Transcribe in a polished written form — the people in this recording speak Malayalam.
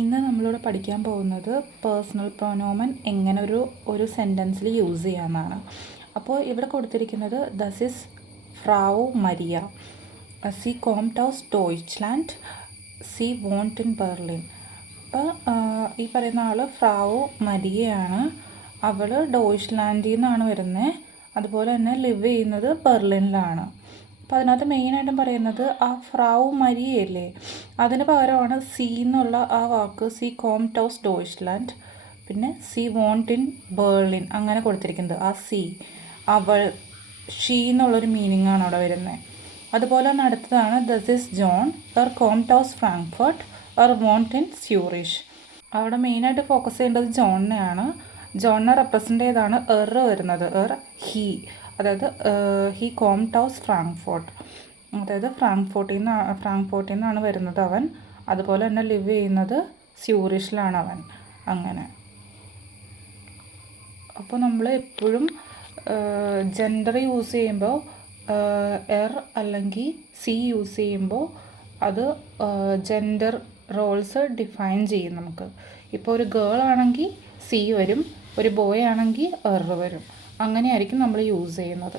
ഇന്ന് നമ്മളിവിടെ പഠിക്കാൻ പോകുന്നത് പേഴ്സണൽ പ്രൊനോമൻ എങ്ങനെ ഒരു സെൻറ്റൻസിൽ യൂസ് ചെയ്യാമെന്നാണ്. അപ്പോൾ ഇവിടെ കൊടുത്തിരിക്കുന്നത് ദസ് ഇസ് ഫ്രാവു മരിയ, സി കോംറ്റ് ഔസ് ഡോയ്ച്ച്ലാൻഡ്, സി വോണ്ട് ഇൻ ബെർലിൻ. അപ്പോൾ ഈ പറയുന്ന ആൾ ഫ്രാവു മരിയയാണ്. അവൾ ഡോയ്ച്ച്ലാൻഡിൽ നിന്നാണ് വരുന്നത്. അതുപോലെ തന്നെ ലിവ് ചെയ്യുന്നത് ബെർലിനിലാണ്. അപ്പോൾ അതിനകത്ത് മെയിനായിട്ടും പറയുന്നത് ആ ഫ്രാവു മരിയല്ലേ, അതിന് പകരമാണ് സി എന്നുള്ള ആ വാക്ക്, സി കോംറ്റ് ഔസ് ഡോയ്ച്ച്ലാൻഡ്, പിന്നെ സി വോണ്ട് ഇൻ ബെർലിൻ അങ്ങനെ കൊടുത്തിരിക്കുന്നത്. ആ സി, അവൾ, ഷീ എന്നുള്ളൊരു മീനിങ് ആണ് അവിടെ വരുന്നത്. അതുപോലെ തന്നെ അടുത്തതാണ് ദസ് ഇസ് ജോൺ, കോംറ്റ് ഔസ് ഫ്രാങ്ക്ഫർട്ട്, വോണ്ട് ഇൻ സ്യൂറിഷ്. അവിടെ മെയിനായിട്ട് ഫോക്കസ് ചെയ്യേണ്ടത് ജോണിനെയാണ്. ജോണിനെ റെപ്രസെൻ്റ് ചെയ്താണ് വരുന്നത്. ഹീ, അതായത് ഹീ കോംറ്റ് ഔസ് ഫ്രാങ്ക്ഫോർട്ട്, അതായത് ഫ്രാങ്ക്ഫോർട്ടിൽ നിന്നാണ് വരുന്നത് അവൻ. അതുപോലെ തന്നെ ലിവ് ചെയ്യുന്നത് സ്യൂറിഷിലാണ് അവൻ. അങ്ങനെ അപ്പോൾ നമ്മൾ എപ്പോഴും ജെൻഡർ യൂസ് ചെയ്യുമ്പോൾ അല്ലെങ്കിൽ സി യൂസ് ചെയ്യുമ്പോൾ അത് ജെൻഡർ റോൾസ് ഡിഫൈൻ ചെയ്യും നമുക്ക്. ഇപ്പോൾ ഒരു ഗേൾ ആണെങ്കിൽ സി വരും, ഒരു ബോയ് ആണെങ്കിൽ വരും. അങ്ങനെയായിരിക്കും നമ്മൾ യൂസ് ചെയ്യുന്നത്.